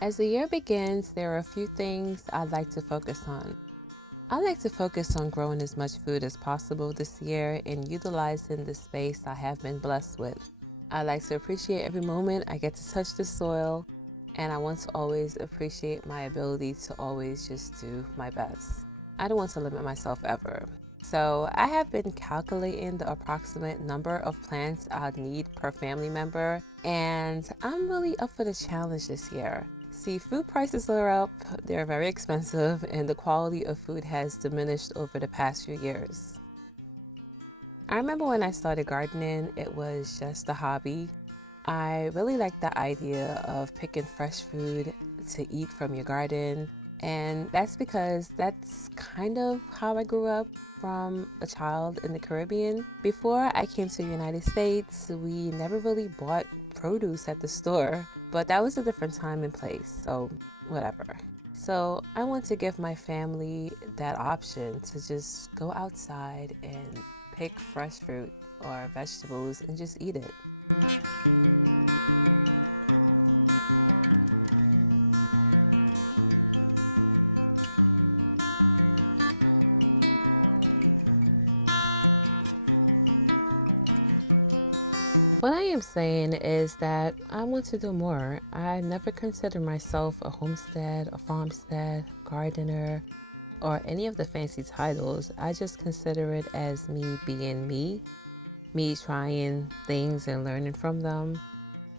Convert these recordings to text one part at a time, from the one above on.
As the year begins, there are a few things I'd like to focus on. I like to focus on growing as much food as possible this year and utilizing the space I have been blessed with. I like to appreciate every moment I get to touch the soil, and I want to always appreciate my ability to always just do my best. I don't want to limit myself ever. So I have been calculating the approximate number of plants I'll need per family member, and I'm really up for the challenge this year. See, food prices are up, they're very expensive, and the quality of food has diminished over the past few years. I remember when I started gardening, it was just a hobby. I really like the idea of picking fresh food to eat from your garden, and that's because that's kind of how I grew up from a child in the Caribbean. Before I came to the United States, we never really bought produce at the store, but that was a different time and place, so whatever. So I want to give my family that option to just go outside and pick fresh fruit or vegetables and just eat it. What I am saying is that I want to do more. I never considered myself a homestead, a farmstead, gardener, or any of the fancy titles. I just consider it as me being me trying things and learning from them.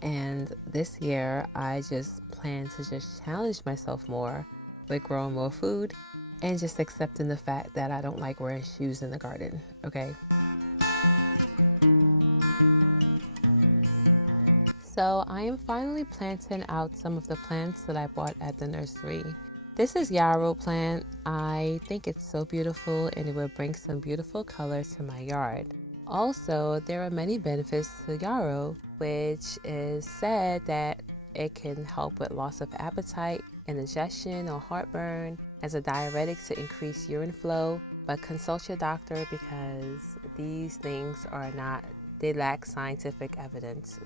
And this year, I just plan to just challenge myself more with growing more food and just accepting the fact that I don't like wearing shoes in the garden, okay? So I am finally planting out some of the plants that I bought at the nursery. This is yarrow plant. I think it's so beautiful and it will bring some beautiful color to my yard. Also, there are many benefits to yarrow, which is said that it can help with loss of appetite, indigestion or heartburn, as a diuretic to increase urine flow. But consult your doctor because these things they lack scientific evidence.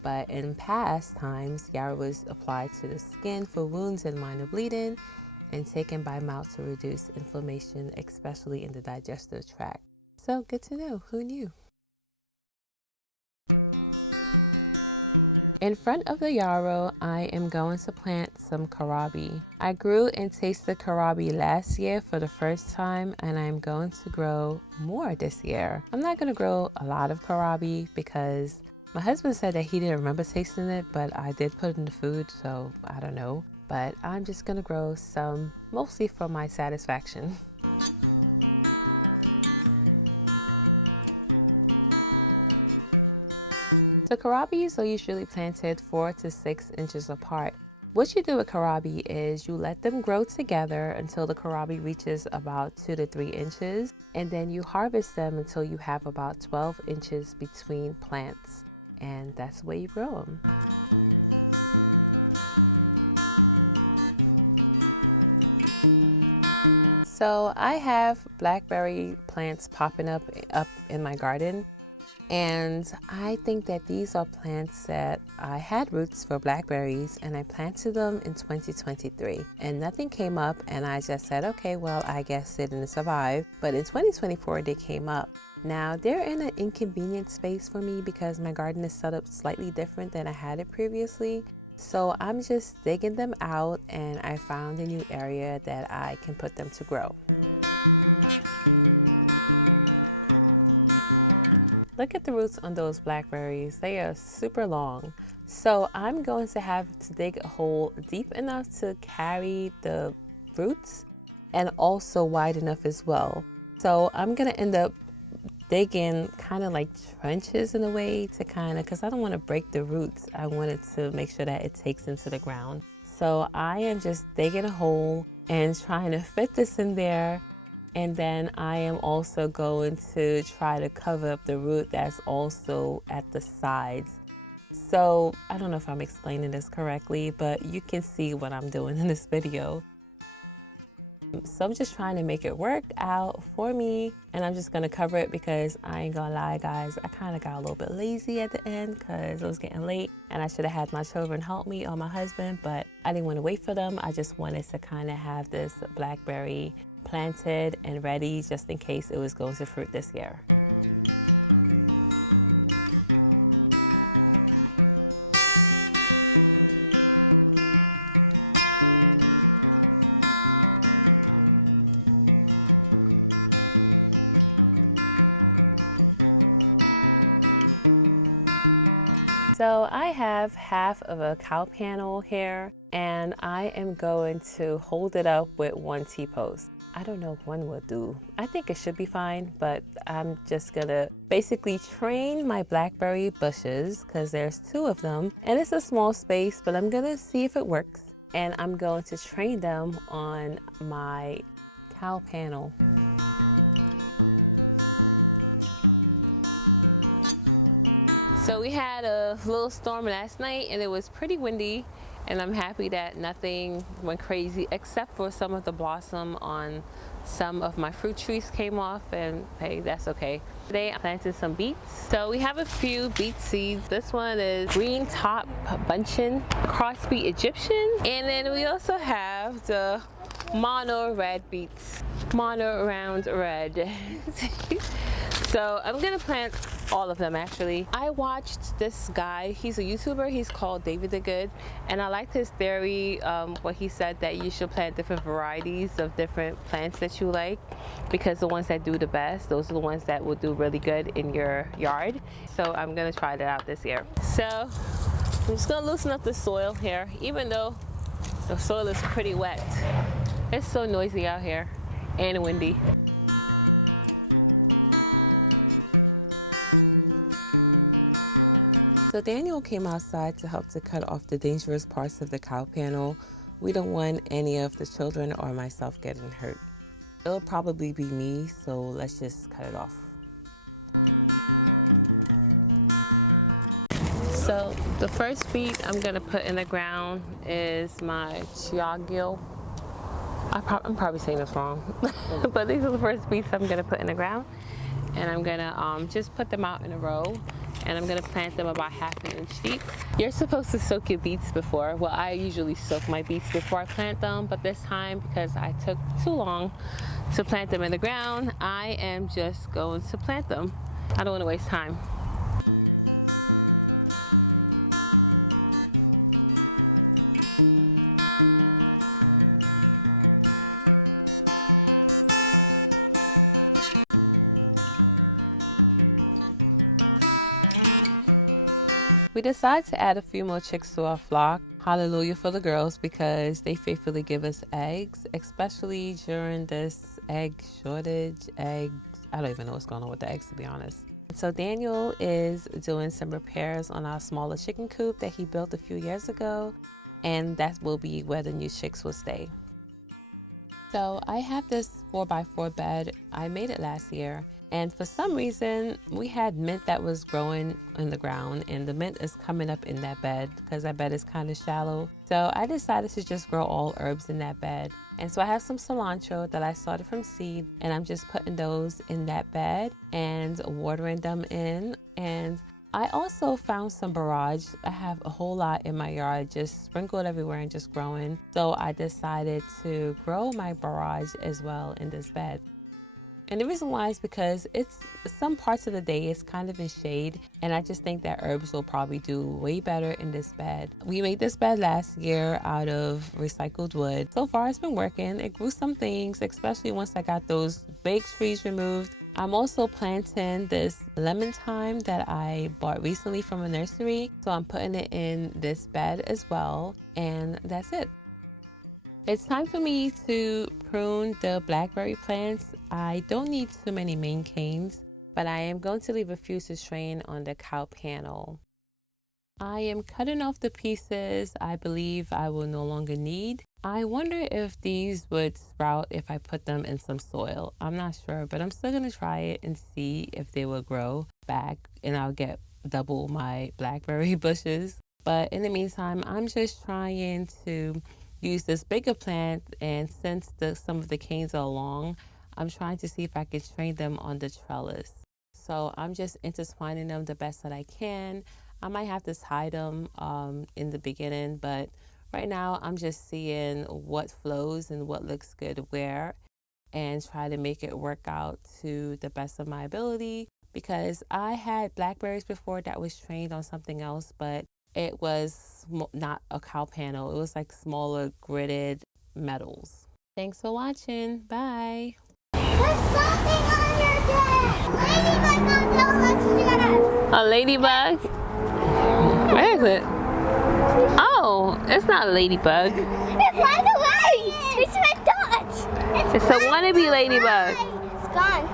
But in past times, yarrow was applied to the skin for wounds and minor bleeding and taken by mouth to reduce inflammation, especially in the digestive tract. So good to know. Who knew? In front of the yarrow, I am going to plant some kohlrabi. I grew and tasted kohlrabi last year for the first time, and I'm going to grow more this year. I'm not going to grow a lot of kohlrabi because my husband said that he didn't remember tasting it, but I did put it in the food, so I don't know. But I'm just going to grow some, mostly for my satisfaction. The kohlrabis are usually planted 4 to 6 inches apart. What you do with kohlrabi is you let them grow together until the kohlrabi reaches about 2 to 3 inches, and then you harvest them until you have about 12 inches between plants. And that's the way you grow them. So I have blackberry plants popping up in my garden, and I think that these are plants that I had roots for blackberries and I planted them in 2023 and nothing came up, and I just said, okay, well, I guess it didn't survive. But in 2024 they came up. Now they're in an inconvenient space for me because my garden is set up slightly different than I had it previously. So I'm just digging them out, and I found a new area that I can put them to grow. Look at the roots on those blackberries. They are super long. So I'm going to have to dig a hole deep enough to carry the roots and also wide enough as well. So I'm going to end up digging kind of like trenches in a way to because I don't want to break the roots. I wanted to make sure that it takes into the ground. So I am just digging a hole and trying to fit this in there. And then I am also going to try to cover up the root that's also at the sides. So I don't know if I'm explaining this correctly, but you can see what I'm doing in this video. So I'm just trying to make it work out for me, and I'm just gonna cover it because I ain't gonna lie, guys, I kind of got a little bit lazy at the end because it was getting late and I should have had my children help me or my husband, but I didn't want to wait for them. I just wanted to kind of have this blackberry planted and ready just in case it was going to fruit this year. So I have half of a cow panel here, and I am going to hold it up with one T-post. I don't know if one will do. I think it should be fine, but I'm just gonna basically train my blackberry bushes because there's 2 of them, and it's a small space, but I'm gonna see if it works, and I'm going to train them on my cow panel. So we had a little storm last night and it was pretty windy, and I'm happy that nothing went crazy except for some of the blossom on some of my fruit trees came off, and hey, that's okay. Today I planted some beets. So we have a few beet seeds. This one is green top buncheon, crossbeet Egyptian, and then we also have the mono red beets, mono round red. So I'm gonna plant all of them actually. I watched this guy, he's a YouTuber, he's called David the Good, and I liked his theory, what he said that you should plant different varieties of different plants that you like, because the ones that do the best, those are the ones that will do really good in your yard. So I'm gonna try that out this year. So I'm just gonna loosen up the soil here, even though the soil is pretty wet. It's so noisy out here and windy. So Daniel came outside to help to cut off the dangerous parts of the cow panel. We don't want any of the children or myself getting hurt. It'll probably be me, so let's just cut it off. So the first beet I'm gonna put in the ground is my Chiagio. I'm probably saying this wrong, but these are the first beets I'm gonna put in the ground. And I'm gonna just put them out in a row, and I'm gonna plant them about ½ an inch deep. You're supposed to soak your beets before. Well, I usually soak my beets before I plant them, but this time, because I took too long to plant them in the ground, I am just going to plant them. I don't wanna waste time. We decided to add a few more chicks to our flock. Hallelujah for the girls, because they faithfully give us eggs, especially during this egg shortage. I don't even know what's going on with the eggs, to be honest. So Daniel is doing some repairs on our smaller chicken coop that he built a few years ago, and that will be where the new chicks will stay. So I have this 4x4 bed. I made it last year. And for some reason, we had mint that was growing in the ground, and the mint is coming up in that bed because that bed is kind of shallow. So I decided to just grow all herbs in that bed. And so I have some cilantro that I started from seed, and I'm just putting those in that bed and watering them in. And I also found some borage. I have a whole lot in my yard, just sprinkled everywhere and just growing. So I decided to grow my borage as well in this bed. And the reason why is because it's some parts of the day it's kind of in shade, and I just think that herbs will probably do way better in this bed. We made this bed last year out of recycled wood. So far it's been working. It grew some things, especially once I got those big trees removed. I'm also planting this lemon thyme that I bought recently from a nursery. So I'm putting it in this bed as well, and that's it. It's time for me to prune the blackberry plants. I don't need too many main canes, but I am going to leave a few to strain on the cow panel. I am cutting off the pieces I believe I will no longer need. I wonder if these would sprout if I put them in some soil. I'm not sure, but I'm still gonna try it and see if they will grow back, and I'll get double my blackberry bushes. But in the meantime, I'm just trying to use this bigger plant, and since some of the canes are long, I'm trying to see if I can train them on the trellis. So I'm just intertwining them the best that I can. I might have to tie them in the beginning, but right now I'm just seeing what flows and what looks good where, and try to make it work out to the best of my ability, because I had blackberries before that was trained on something else, but it was not a cow panel. It was like smaller gridded metals. Thanks for watching. Bye. There's something on your desk. Ladybug, don't let you guys. A ladybug? Where is it? Oh, it's not a ladybug. It flies away. It's my dot. It's a wannabe ladybug. It's gone.